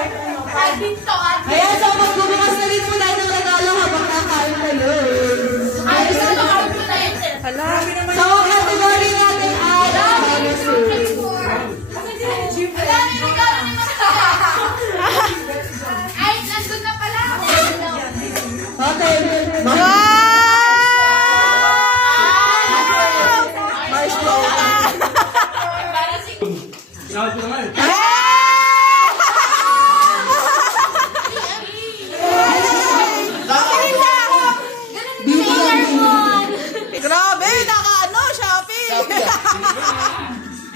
Ayan, so magbubukas na rin po tayo ng regalo habang nakain kayo. Hala. So, category natin ay Ay, nandun na pala. okay. Grabe, naka-ano, Shopee.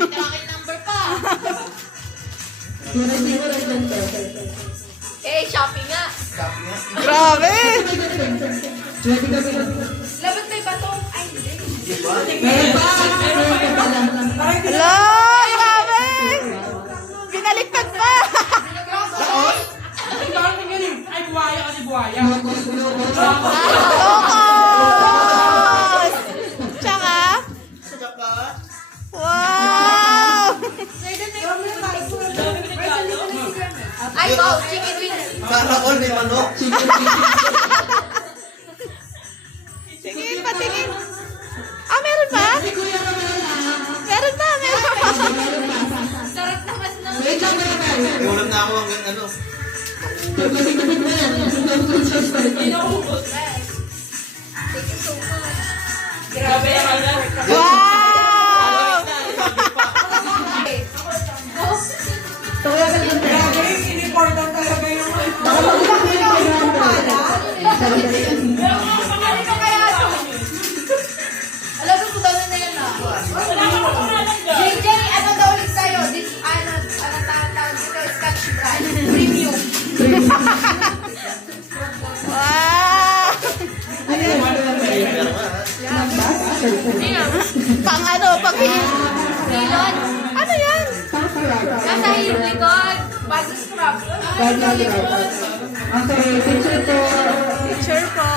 Tracking number pa. Eh, shopping nga. Grabe. Labat may bato. Ay, hindi. Hala, grabe. Binaliktad pa. Locos. Tsaka? Wow. Ay, wow, chicken wings. Para all may manok. Tingin, patingin. Ah, meron pa? Meron pa, meron pa. Sarap naman ng... Wait lang muna tayo. May ulam na ako hanggang ano. Thank you so much. Grabe naman na. Wow. Alam mo, daw na yan na. JJ, ano daw ulit sa'yo? This, ano tawag dito? Scotch brand. Premium. Wow. Pang ano, pang Milon. ano yan? Nasa likod. Bago scrub. Okay, picture po. Picture po.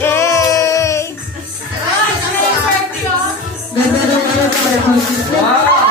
Yay! Ganda ng ano.